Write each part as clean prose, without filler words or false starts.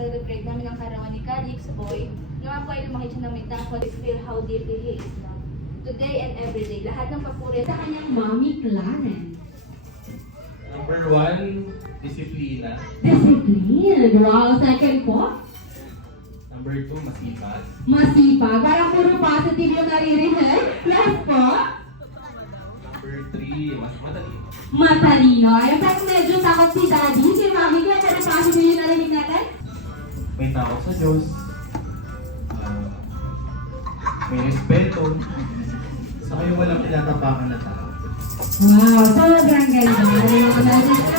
celebrate namin ang karangan ni Calix Boy na po ay lumaki siya ng may dapat feel how deeply he is loved. Today and every day, lahat ng papuri sa kanyang mommy Clarence. Number 1, disiplina. Discipline. Wow, second po? Number 2, masipag. Masipag. Parang puro positive yung naririnig. Last po? Number 3, mas matalino. Matalino. Ayun, pero medyo takot si Daddy. Si Mami ko, pero positive yung narinig natin? May takot sa Diyos. May respeto. Saka yung walang tinatapakan na tao. Wow, sobrang ganda.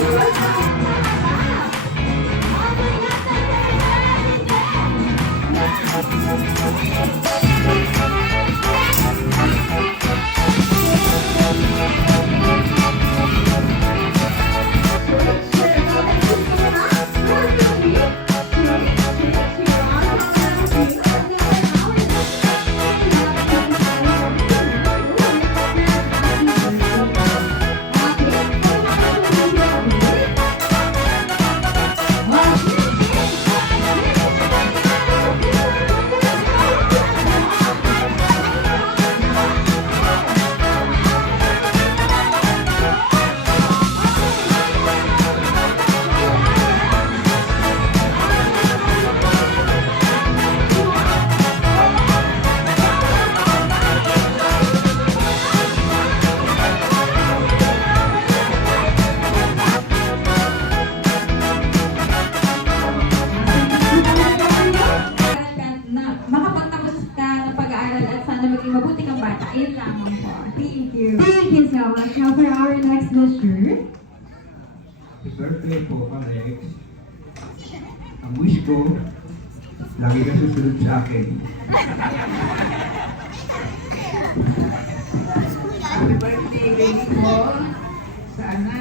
Happy birthday po, Alex. Ang wish ko, lagi ka susunod sa akin. Happy birthday, baby ko. Sana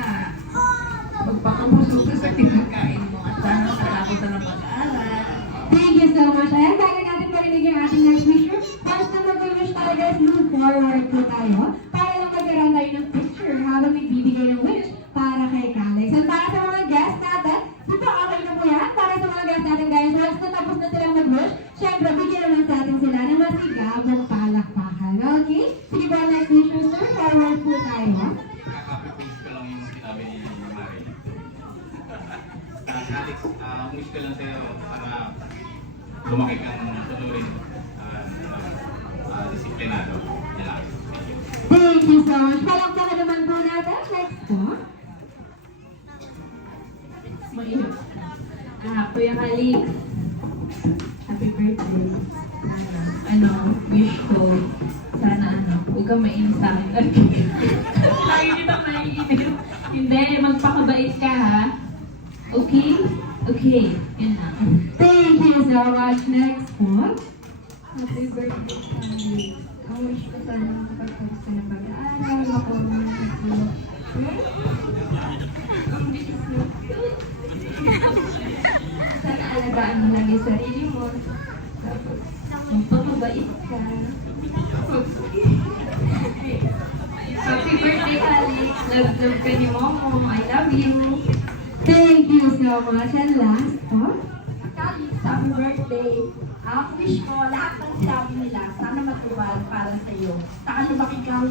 magpakabusog ka sa kinakain mo at sana matapos ka ng pag-aaral. Thank you so much. Ayan, bago natin marinig yung ating next wisher, first na mag-wish tayo guys, move forward po tayo para lang magkaroon tayo ng picture habang nagbibigay ng wish para kay Alex. At para sa mga guests natin, dito okay na po yan. Para sa mga guests natin guys, once natapos na silang mag-wish, syempre bigyan naman sa atin sila ng masigabong palakpakan. Okay? Sige po, next wisher sir, forward po tayo. Copy-paste ko lang yung sinabi ni Mari. Alex, wish ko lang sa'yo sana lumaki kang tunurin disiplinado. Yan lang. Thank you. Thank you so much. Palakpakan naman po natin. Next po. Mag-ihip. Kuya Alex, happy birthday. Wish ko, sana huwag kang mainis sa akin. Ay, hindi ba maiinip? Hindi, magpakabait ka ha. Okay? Okay, yun na. Thank you so much. Next po. Happy birthday, Alex. Ang wish ko sana makapagpagod ka ng pag-aaral, makuha mo ng pagkulo. Ang wish ko. Sana alagaan mo lang yung sarili mo. Tapos, magpapabait ka. Happy birthday, Alex. Love ka ni Momo. I love you. Thank you so much. And last po. Alex, happy birthday. Ang wish ko, lahat ng sabi nila, sana matubal para sa iyo. Saka lumaki kang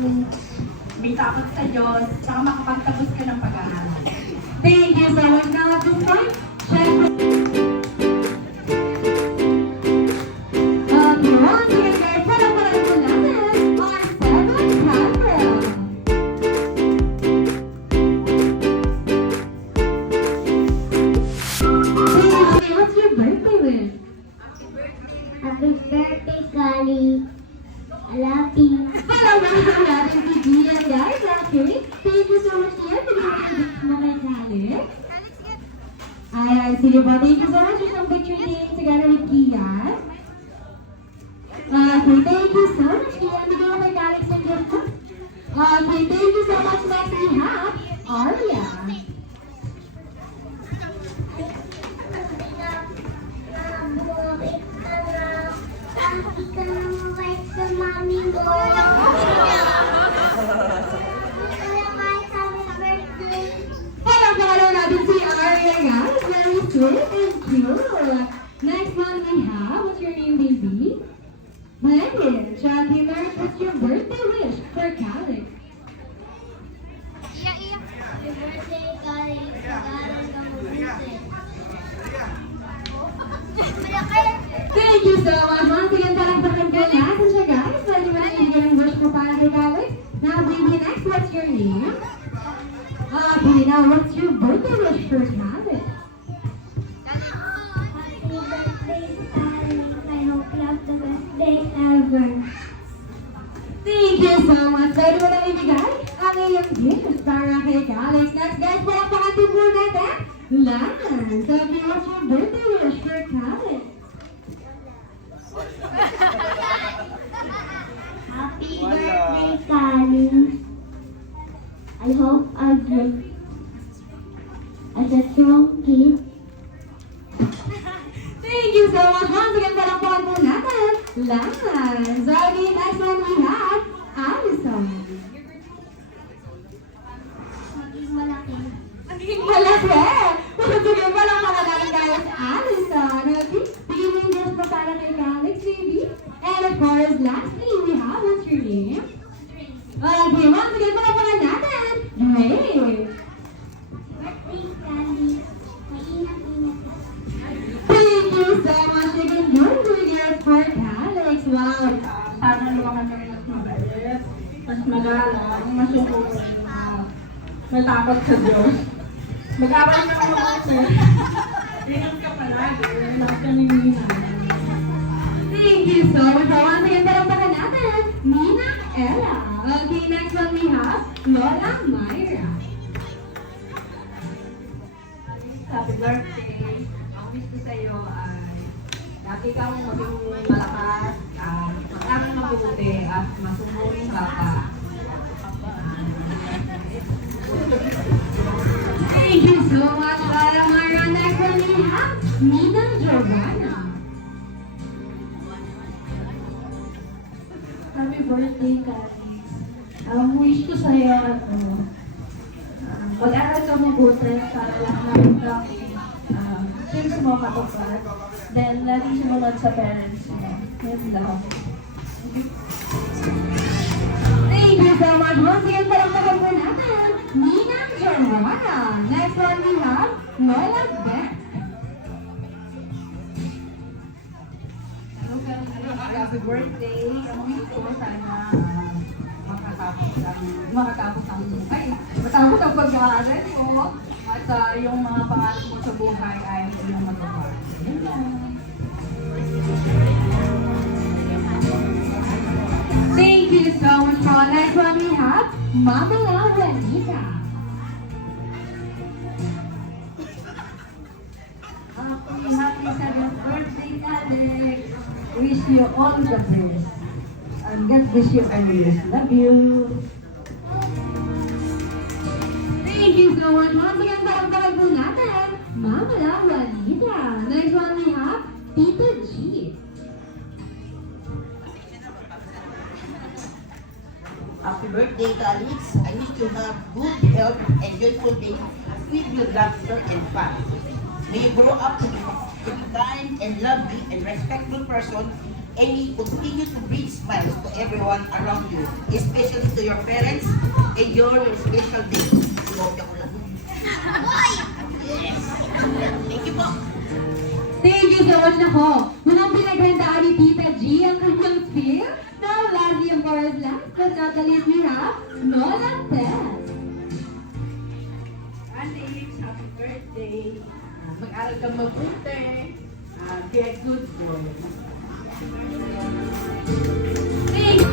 may takot sa Diyos, saka makapagtapos ka ng pag-aaral. Thank you so much. Now at this time, syempre. Once again guys, parang po natin our seventh countdown. Hey, what's your birthday wish? Happy birthday, Kali. I love you. Hello, mga natin si Gian, guys. Okay. Thank you so much, Gian. Bigyan mo yung mo kay Alex. Ayan, sige po. Thank you so much. Isang picture taking together with Gian. Okay, thank you so much, Gian. Bigyan mo kay Alex ng gift mo. Okay, thank you so much. Next, we have Arya. Happy ka na mabait sa mami mo. Parang pangalaw natin si Arya, guys. Very sweet and cute. Next one we have, what's your name, baby? Blanket. Shanti March, what's your birthday wish for Alex? Happy birthday, Kali. Pag-aaral ka mabuti. Thank you so much. Once again, parang pakinggan natin siya, guys. Pwede mo na ibigay ang wish mo para kay Alex. Now, baby, next, what's your name? Okay, now, what's your birthday wish for Alex? Happy birthday, Kali. I hope you have the best day ever. Thank you so much. Pwede mo na ibigay ang iyong gift para kay Alex. Next, guys, parang pakinggan po natin. Lance, okay, what's your birthday wish for Alex? Happy birthday, Kali. I hope I grow as a strong kid. Thank you so much. Once again, palakpakan po natin. Lance. Okay, next one we have Allison. Maging malaki. Maging malaki. Once again, palakpakan natin guys. Allison. Okay, bigyan mo yung gift mo para kay Alex, baby. And of course, lastly, we have, what's your name? Okay, once again, palakpakan natin. Great. Birthday, Kali. Maingat-ingat ka. Thank you so much. You can join the gift for Alex. Wow. Sana lumakan kami mas mabait, mas magalang, masukong, matakot sa Diyos. Mag-aral ka mabuti. Ingat ka palagi. Love ka ni Nina. Thank you so much. Once again, palakpakan natin. Nina Ella. Okay, next one we have Lola Myra. happy birthday. Ang wish ko sa'yo ay lagi kang maging malakas, mag-aral mabuti at masunurin bata. Thank you so much, Lara Mara. Next one we have Ninang Giovanna. Happy birthday, Karis. Ang wish ko sa'yo, mag-aral ka mabuti para lahat ng dreams mo matupad. Then, lagi sumunod sa parents mo. Yun lang. Thank you so much. Once again, palakpakan po natin, Ninang Giovanna. Next one we have Lola Beck. Happy birthday. Ang wish ko sana matapos ang pag-aaral mo at yung mga pangarap mo sa buhay ay yung matupad. Yun lang. Thank you so much, po. Next one we have Mama La Juanita. Happy 7th birthday, Alex. Wish you all the best. And God bless you always. Love you. Thank you so much. Once again, palakpakan po natin, Mama La Juanita. Next one we have Tita G. Happy birthday, Alex. I wish you have good health and joyful day filled with laughter and fun. May you grow up to be kind and lovely and respectful person, and may you continue to bring smiles to everyone around you, especially to your parents and your special day. Yes. Thank you po. Thank you so much, nako. Munang pinaghandaan ni Tita G ang kanyang feel. Now, lastly, of course, last but not the least, we have Lola Beth. Alex, happy birthday. Mag-aral kang mabuti. Be a good boy. Thank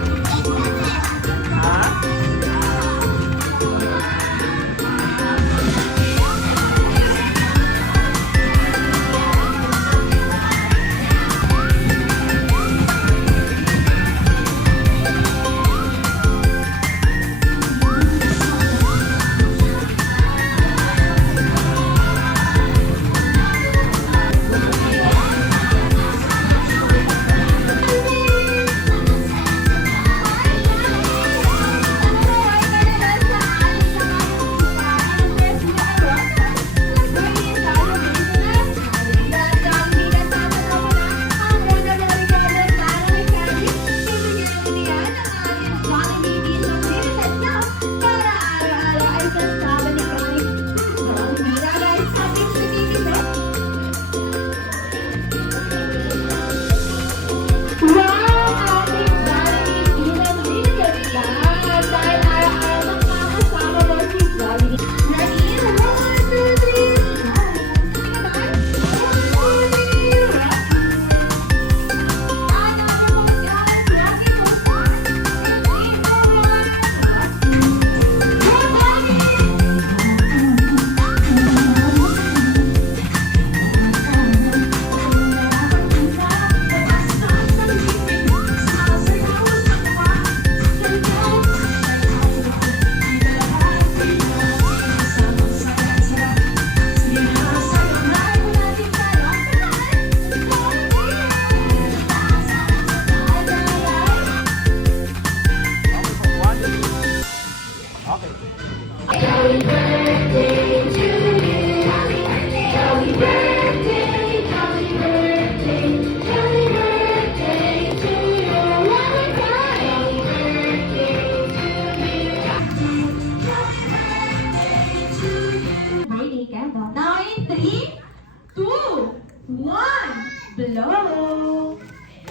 Blow!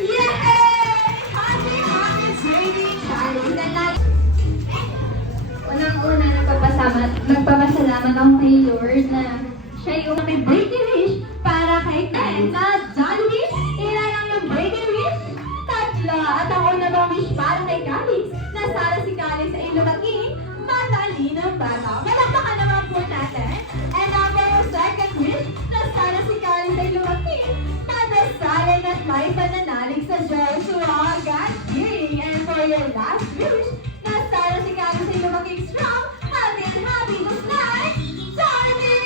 Yay! Happy birthday, Charlie! Unang-una, nagpapasalamat ako kay Lord na siya yung may birthday wish para kay Ken. Sa Jollibee, ilan ang yung birthday wish? 3. At ako namang wish para kay Calix, na sana si Calix ay lumaging matalinang bata. Malakpakan naman po natin. And our second wish your last wish na para si Kali sa iyo maging strong, healthy and happy just like Dorothy!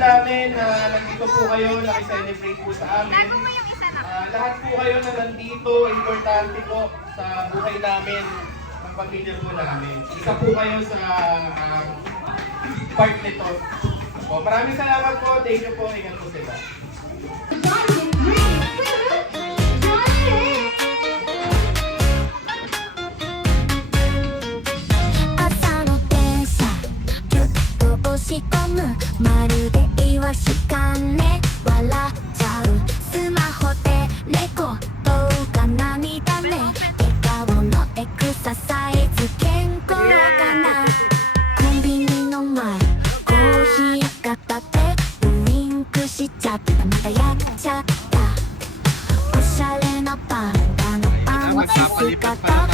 namin na nandito po kayo, nakiselebrate po sa amin. Lahat po kayo na nandito, importante po sa buhay namin, ng pamilya po namin. Isa po kayo sa part nito. Po, maraming salamat po, thank you po, ingat po sila.「まるでイワシかね笑っちゃう」「スマホで猫動画涙ね」「笑顔のエクササイズ健康かな」「コンビニの前コーヒー片手」「ウインクしちゃったまたやっちゃった」「おしゃれなパンダのパンツ姿」